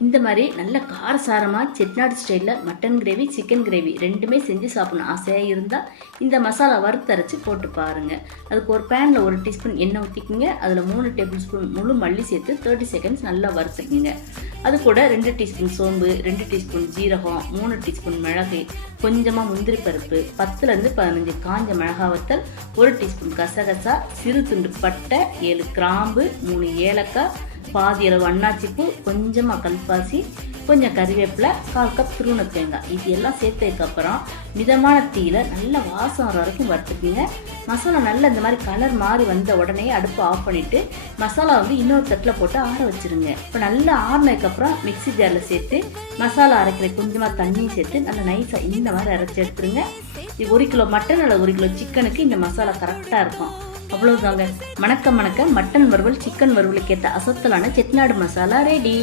இந்த மாதிரி நல்ல காரசாரமாக செட்நாடு ஸ்டைலில் மட்டன் கிரேவி சிக்கன் கிரேவி ரெண்டுமே செஞ்சு சாப்பிடணும். ஆசையாக இருந்தால் இந்த மசாலா வறுத்தரைச்சி போட்டு பாருங்கள் அதுக்கு ஒரு பேனில் ஒரு டீஸ்பூன் எண்ணெய் ஊற்றிக்கிங்க அதில் மூணு டேபிள் ஸ்பூன் முழு மல்லி சேர்த்து தேர்ட்டி செகண்ட்ஸ் நல்லா வறுத்துக்கிங்க. அது கூட ரெண்டு டீஸ்பூன் சோம்பு ரெண்டு டீஸ்பூன் ஜீரகம் மூணு டீஸ்பூன் மிளகு கொஞ்சமாக முந்திரி பருப்பு பத்துலேருந்து பதினஞ்சு காஞ்ச மிளகா வத்தல் ஒரு டீஸ்பூன் கசகசா சிறு துண்டு பட்டை ஏழு கிராம்பு மூணு ஏலக்காய் பாதி அளவு அண்ணாச்சிப்பூ கொஞ்சமாக கல்பாசி கொஞ்சம் கறிவேப்பிலை கால் கப் துருவண தேங்காய் இது எல்லாம் சேர்த்ததுக்கப்புறம் மிதமான தீயில் நல்ல வாசம் வர வரைக்கும் வறுத்துக்குங்க. மசாலா நல்லா இந்த மாதிரி கலர் மாறி வந்த உடனே அடுப்பு ஆஃப் பண்ணிவிட்டு மசாலா வந்து இன்னொரு தட்டில் போட்டு ஆற வச்சுருங்க. இப்போ நல்லா ஆறினதுக்கப்புறம் மிக்ஸி ஜாரில் சேர்த்து மசாலா அரைக்கிற கொஞ்சமாக தண்ணியும் சேர்த்து நல்லா நைஸாக இந்த மாதிரி அரைச்சி எடுத்துருங்க. இது ஒரு கிலோ மட்டன் அல்லது ஒரு கிலோ சிக்கனுக்கு இந்த மசாலா கரெக்டாக இருக்கும். அவ்வளோதாங்க மணக்க மணக்க மட்டன் வறுவல் சிக்கன் வறுவலுக்கு ஏற்ற அசத்தலான செட்நாடு மசாலா ரெடி